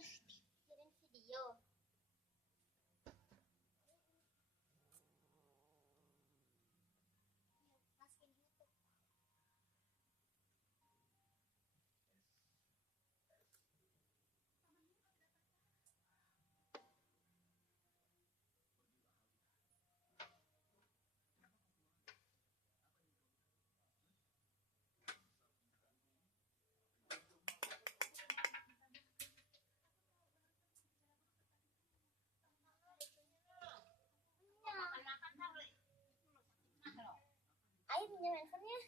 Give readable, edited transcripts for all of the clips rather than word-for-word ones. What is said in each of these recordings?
kirim video. Masukin YouTube. Ayo pinjam handphonenya.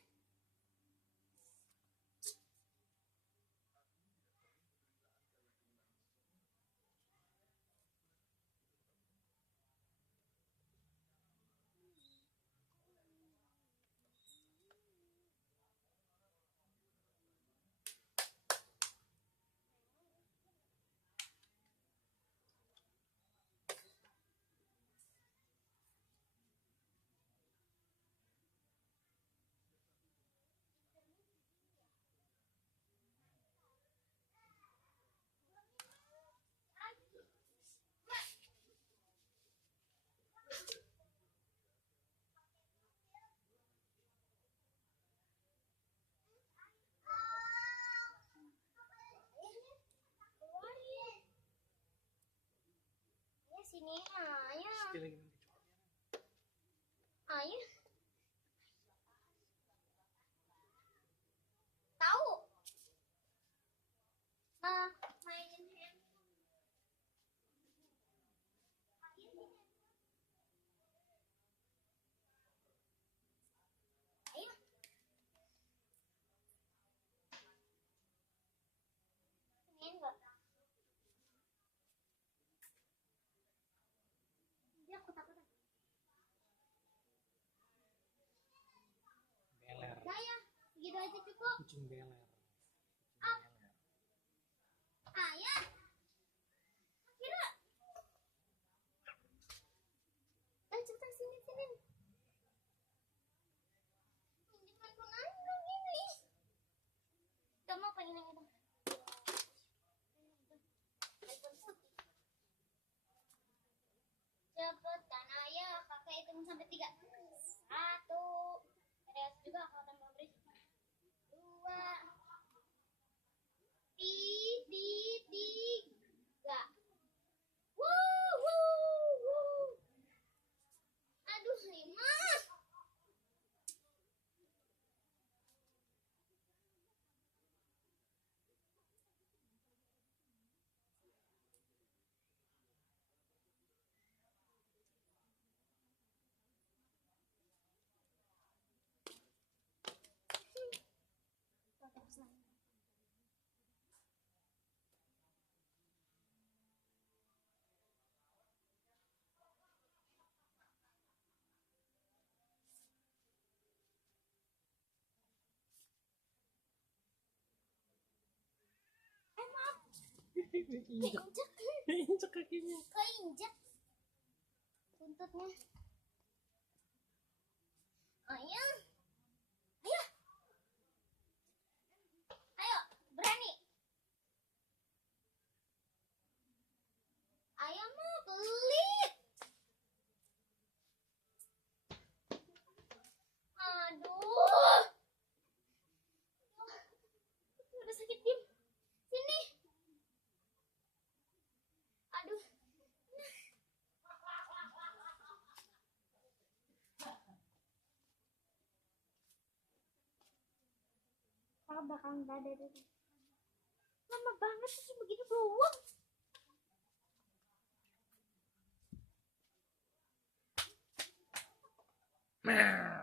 Sini ayo. Ayo. Tahu? Mainin handphone. Ayo. Ini enggak. Dia aku takut. Beler. Dah ya, gitu aja cukup. Kucing beler. Ayah. Kira. Cepetan sini. Pinjam handphone aja dong ini. Gak mau pengen yang itu. Handphone putih. Cepetan ayah, kakak hitung sampai 3. 1. Ada juga kalau tambah berisik. 2. 3. Aduh, 5. Injek kakinya. Keinjek buntutnya. Ayo, berani. Ayah mau pelit. Aduh. Udah sakit, Dim. Sini. Aduh. Bakal dada dulu. Lama banget sih begitu doang. Meow.